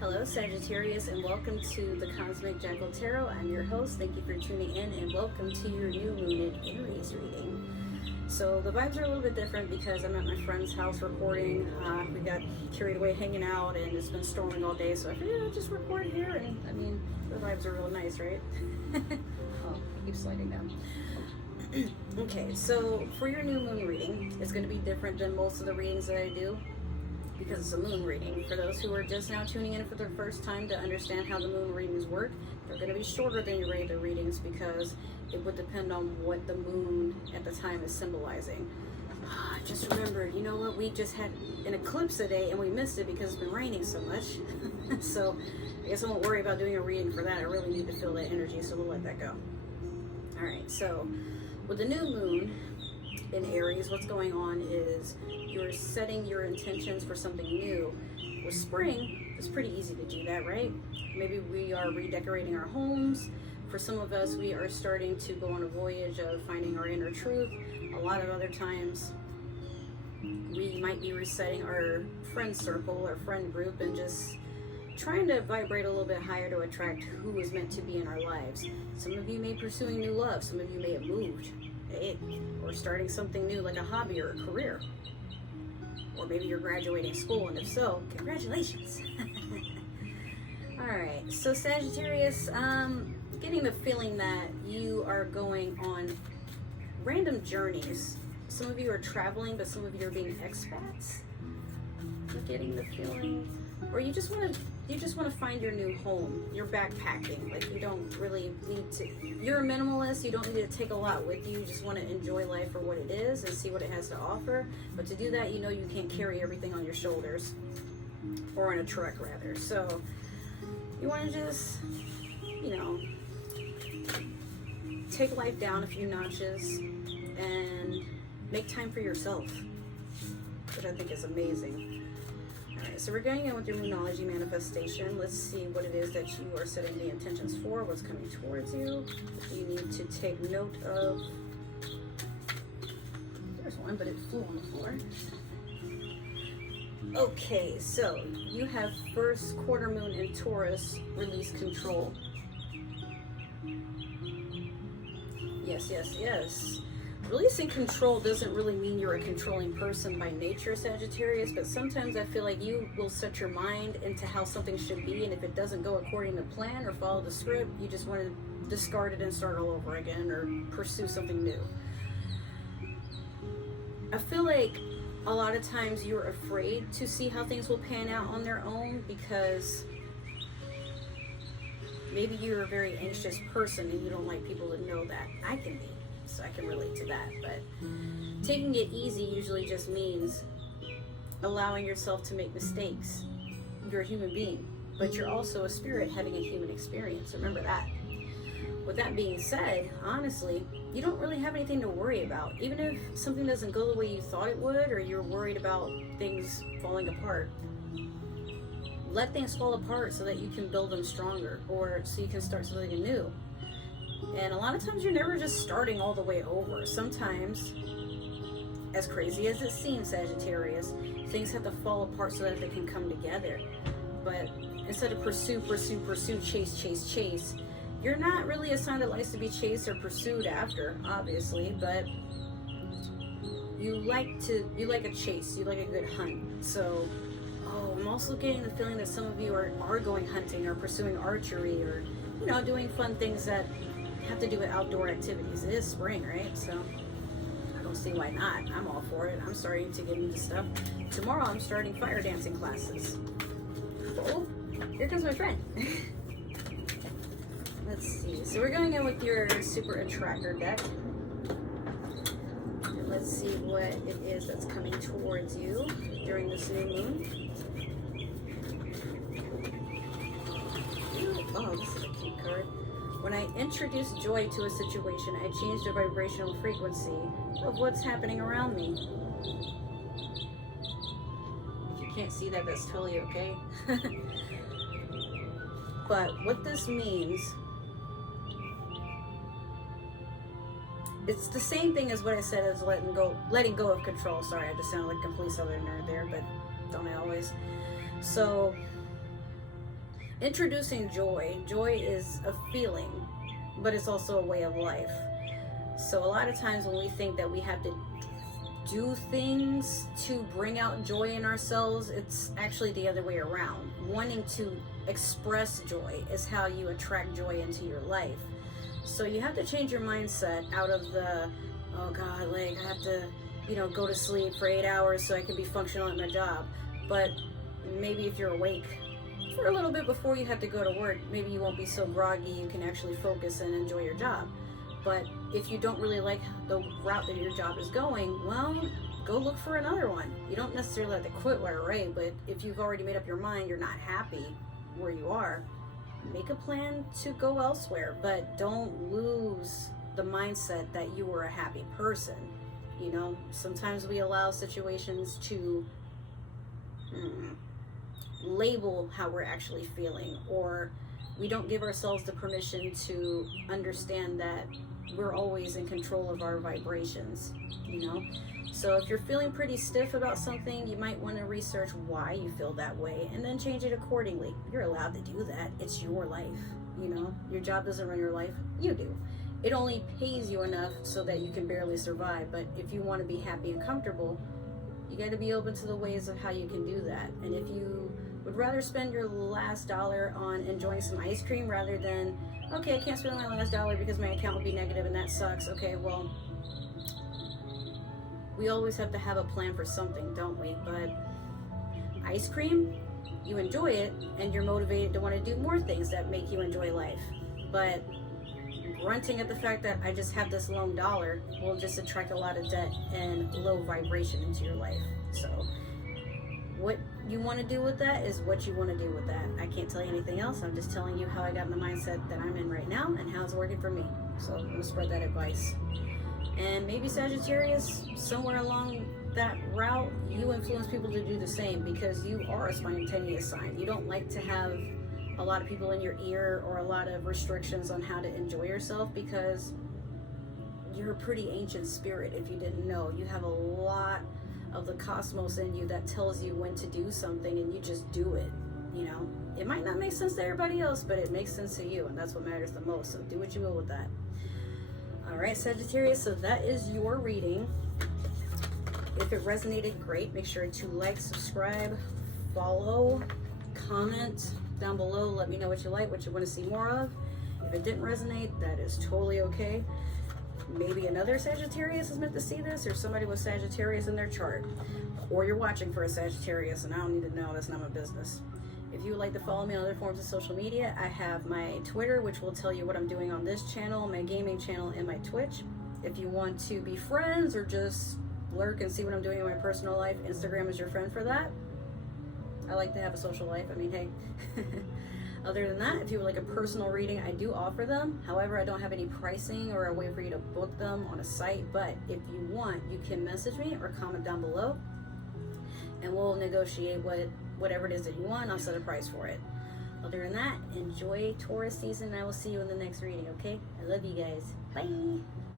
Hello Sagittarius, and welcome to the Cosmic Jackal Tarot. I'm your host. Thank you for tuning in, and welcome to your new moon in Aries reading. So the vibes are a little bit different because I'm at my friend's house recording. We got carried away hanging out, and it's been storming all day, so I figured I'd just record here, and I mean, the vibes are real nice, right? Oh, I keep sliding down. Okay, so for your new moon reading, it's going to be different than most of the readings that I do, because it's a moon reading. For those who are just now tuning in for the first time to understand how the moon readings work, they're going to be shorter than your regular readings because it would depend on what the moon at the time is symbolizing. I just remembered, you know what, we just had an eclipse today and we missed it because it's been raining so much. So I guess I won't worry about doing a reading for that. I really need to feel that energy, so we'll let that go. Alright, so with the new moon in Aries, what's going on is you're setting your intentions for something new. With spring, it's pretty easy to do that, right? Maybe we are redecorating our homes. For some of us, we are starting to go on a voyage of finding our inner truth. A lot of other times, we might be resetting our friend circle or friend group and just trying to vibrate a little bit higher to attract who is meant to be in our lives. Some of you may be pursuing new love. Some of you may have moved. Or starting something new like a hobby or a career. Or maybe you're graduating school, and if so, congratulations. Alright, so Sagittarius, getting the feeling that you are going on random journeys. Some of you are traveling, but some of you are being expats. I'm getting the feeling, or you just want to find your new home. You're backpacking. Like, you don't really need to, you're a minimalist. You don't need to take a lot with you. You just want to enjoy life for what it is and see what it has to offer. But to do that, you know you can't carry everything on your shoulders, or in a truck rather. So you want to just, you know, take life down a few notches and make time for yourself, which I think is amazing. Alright, so we're going in with your Moonology manifestation. Let's see what it is that you are setting the intentions for, what's coming towards you. You need to take note of, there's one, but it flew on the floor. Okay, so you have first quarter moon in Taurus, release control. Yes, yes, yes. Releasing control doesn't really mean you're a controlling person by nature, Sagittarius, but sometimes I feel like you will set your mind into how something should be, and if it doesn't go according to plan or follow the script, you just want to discard it and start all over again or pursue something new. I feel like a lot of times you're afraid to see how things will pan out on their own because maybe you're a very anxious person and you don't like people to know that. I can be. So I can relate to that, but taking it easy usually just means allowing yourself to make mistakes. You're a human being, but you're also a spirit having a human experience. Remember that. With that being said, honestly, you don't really have anything to worry about. Even if something doesn't go the way you thought it would, or you're worried about things falling apart, let things fall apart so that you can build them stronger, or so you can start something anew. And a lot of times you're never just starting all the way over. Sometimes, as crazy as it seems, Sagittarius, things have to fall apart so that they can come together. But instead of pursue, chase, you're not really a sign that likes to be chased or pursued after, obviously, but you like a chase, you like a good hunt. So, I'm also getting the feeling that some of you are going hunting or pursuing archery or, you know, doing fun things that have to do with outdoor activities. It is spring, right? So I don't see why not. I'm all for it. I'm starting to get into stuff. Tomorrow I'm starting fire dancing classes. Oh, here comes my friend. Let's see. So we're going in with your Super Attractor deck. And let's see what it is that's coming towards you during this new moon. Oh, this is a cute card. When I introduce joy to a situation, I change the vibrational frequency of what's happening around me. If you can't see that, that's totally okay. But what this means, it's the same thing as what I said as letting go of control. Sorry, I just sounded like a complete southern nerd there, but don't I always? So introducing joy. Joy is a feeling, but it's also a way of life. So a lot of times when we think that we have to do things to bring out joy in ourselves, it's actually the other way around. Wanting to express joy is how you attract joy into your life. So you have to change your mindset out of the, oh God, like I have to, go to sleep for 8 hours so I can be functional at my job. But maybe if you're awake for a little bit before you have to go to work, maybe you won't be so groggy, you can actually focus and enjoy your job. But if you don't really like the route that your job is going, well, go look for another one. You don't necessarily have to quit right away, but if you've already made up your mind you're not happy where you are, make a plan to go elsewhere. But don't lose the mindset that you were a happy person. Sometimes we allow situations to label how we're actually feeling, or we don't give ourselves the permission to understand that we're always in control of our vibrations. So if you're feeling pretty stiff about something, you might want to research why you feel that way and then change it accordingly. You're allowed to do that. It's your life. Your job doesn't run your life, you do. It only pays you enough so that you can barely survive. But if you want to be happy and comfortable, you got to be open to the ways of how you can do that. And if you would rather spend your last dollar on enjoying some ice cream rather than, okay, I can't spend my last dollar because my account will be negative and that sucks. Okay, well, we always have to have a plan for something, don't we? But ice cream, you enjoy it and you're motivated to want to do more things that make you enjoy life. But grunting at the fact that I just have this lone dollar will just attract a lot of debt and low vibration into your life. So what you want to do with that is what you want to do with that. I can't tell you anything else. I'm just telling you how I got in the mindset that I'm in right now and how it's working for me. So I'm going to spread that advice. And maybe Sagittarius, somewhere along that route, you influence people to do the same because you are a spontaneous sign. You don't like to have a lot of people in your ear or a lot of restrictions on how to enjoy yourself because you're a pretty ancient spirit. If you didn't know, you have a lot of the cosmos in you that tells you when to do something and you just do it. It might not make sense to everybody else, but it makes sense to you, and that's what matters the most. So do what you will with that. All right, Sagittarius, so that is your reading. If it resonated, great. Make sure to like, subscribe, follow, comment down below. Let me know what you like, what you want to see more of. If it didn't resonate, that is totally okay. Maybe another Sagittarius is meant to see this, or somebody with Sagittarius in their chart, or you're watching for a Sagittarius and I don't need to know. That's not my business. If you would like to follow me on other forms of social media, I have my Twitter, which will tell you what I'm doing on this channel, my gaming channel, and my Twitch. If you want to be friends or just lurk and see what I'm doing in my personal life, Instagram is your friend for that. I like to have a social life. I mean, hey. Other than that, if you would like a personal reading, I do offer them. However, I don't have any pricing or a way for you to book them on a site. But if you want, you can message me or comment down below, and we'll negotiate whatever it is that you want. I'll set a price for it. Other than that, enjoy Taurus season. I will see you in the next reading, okay? I love you guys. Bye.